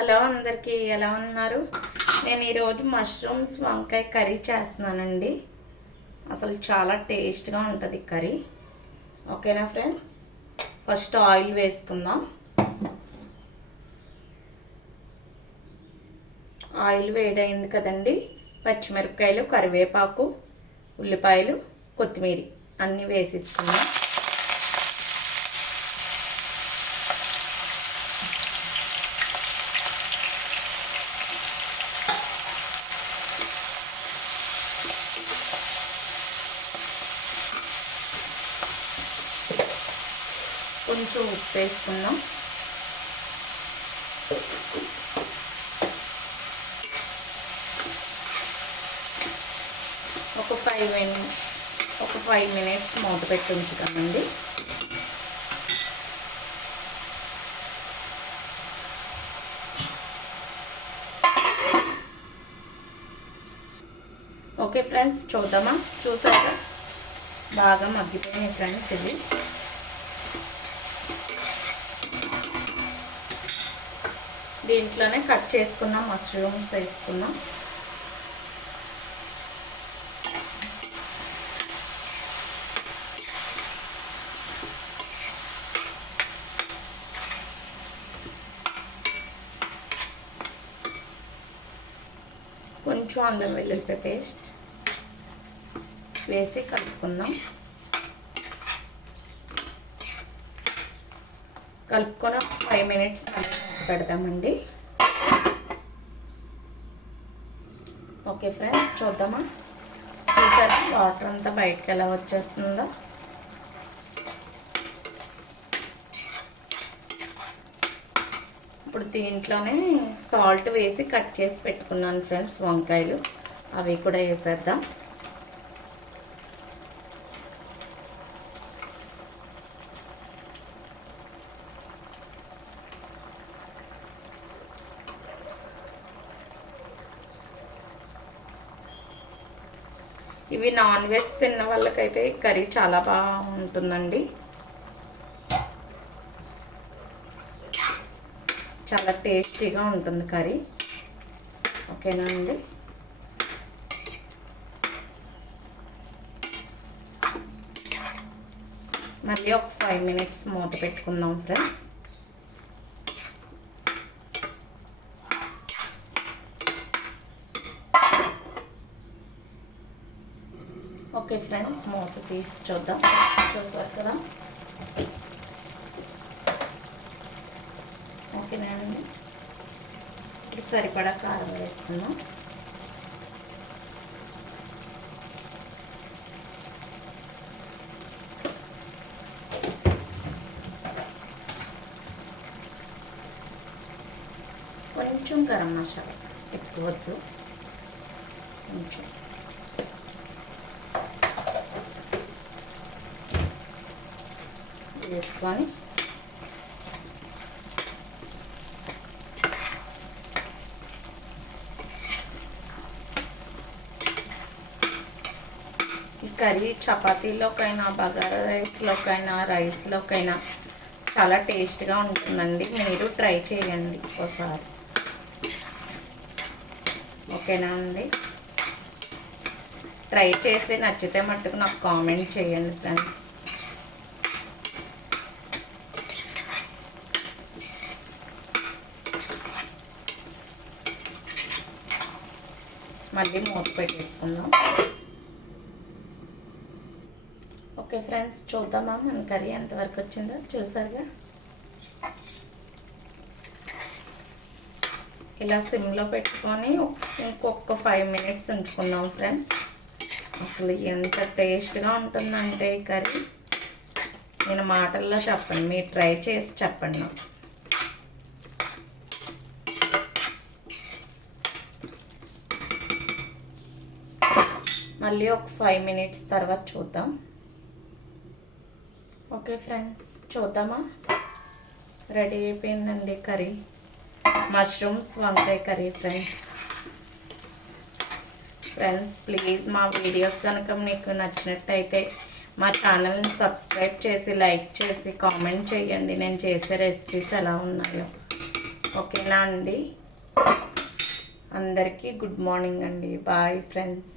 Hello అందరికీ ఎలా ఉన్నారు? నేను ఈరోజు మష్రూమ్స్ వంకాయ కర్రీ చేస్తున్నానండి. అసలు చాలా టేస్ట్గా ఉంటుంది కర్రీ. ఓకేనా ఫ్రెండ్స్? ఫస్ట్ ఆయిల్ వేసుకుందాం. ఆయిల్ వేడైంది కదండి. పచ్చిమిరపకాయలు, కరివేపాకు, ఉల్లిపాయలు, కొత్తిమీర అన్నీ వేసేసుకుందాం. కొంచెం ఉప్పు వేసుకుందాం. ఒక 5 మినిట్స్ మూత పెట్టి ఉంచుతామండి. ఓకే ఫ్రెండ్స్, చూద్దామా? చూసాక బాగా మగ్గిపోయినాయి ఫ్రెండ్స్. ఇది దీంట్లోనే కట్ చేసుకున్నాం మష్రూమ్స్ వేసుకున్నాం. కొంచెం అల్లం వెల్లుల్లిపాయ పేస్ట్ వేసి కలుపుకుందాం. కలుపుకొని 5 మినిట్స్ పెడతామండి. ఓకే ఫ్రెండ్స్, చూద్దామా? చూసారా వాటర్ అంతా బయటకు ఎలా వచ్చేస్తుందో? ఇప్పుడు దీంట్లోనే సాల్ట్ వేసి కట్ చేసి పెట్టుకున్నాను ఫ్రెండ్స్ వంకాయలు. అవి కూడా వేసేద్దాం. ఇవి నాన్ వెజ్ తిన్న వాళ్ళకైతే కర్రీ చాలా బాగుంటుందండి. చాలా టేస్టీగా ఉంటుంది కర్రీ. ఓకేనా అండి? మళ్ళీ ఒక 5 మినిట్స్ మూత పెట్టుకుందాం ఫ్రెండ్స్. ఓకే ఫ్రెండ్స్, మూత తీసి చూద్దాం. చూసారు కదా? ఓకేనా అండి? ఇది సరిపడా కారం వేసుకుందాం. కొంచెం గరం మసాలా, ఎక్కువ వద్దు, కొంచెం వేసుకొని ఈ కర్రీ చపాతీలోకైనా, బగారా రైస్లోకైనా, రైస్లోకైనా చాలా టేస్ట్గా ఉంటుందండి. మీరు ట్రై చేయండి ఒకసారి. ఓకేనా అండి? ట్రై చేసి నచ్చితే మట్టుకు నాకు కామెంట్ చేయండి ఫ్రెండ్స్. మళ్ళీ మూత పెట్టేసుకుందాం. ఓకే ఫ్రెండ్స్, చూద్దామా మన కర్రీ ఎంతవరకు వచ్చిందో? చూసారుగా, ఇలా సిమ్లో పెట్టుకొని ఇంకొక 5 మినిట్స్ ఉంచుకుందాం ఫ్రెండ్స్. అసలు ఎంత టేస్ట్గా ఉంటుందంటే ఈ కర్రీ నేను మాటల్లో చెప్పండి, మీరు ట్రై చేసి చెప్పండి నాకు. మళ్ళీ ఒక 5 మినిట్స్ తర్వాత చూద్దాం. ఓకే ఫ్రెండ్స్, చూద్దామా? రెడీ అయిపోయిందండి కర్రీ, మష్రూమ్స్ వంకాయ కర్రీ ఫ్రెండ్స్. ప్లీజ్ మా వీడియోస్ కనుక మీకు నచ్చినట్టయితే మా ఛానల్ని సబ్స్క్రైబ్ చేసి, లైక్ చేసి, కామెంట్ చేయండి నేను చేసే రెసిపీస్ ఎలా ఉన్నాయో. ఓకేనా అండి? అందరికీ గుడ్ మార్నింగ్ అండి. Bye friends.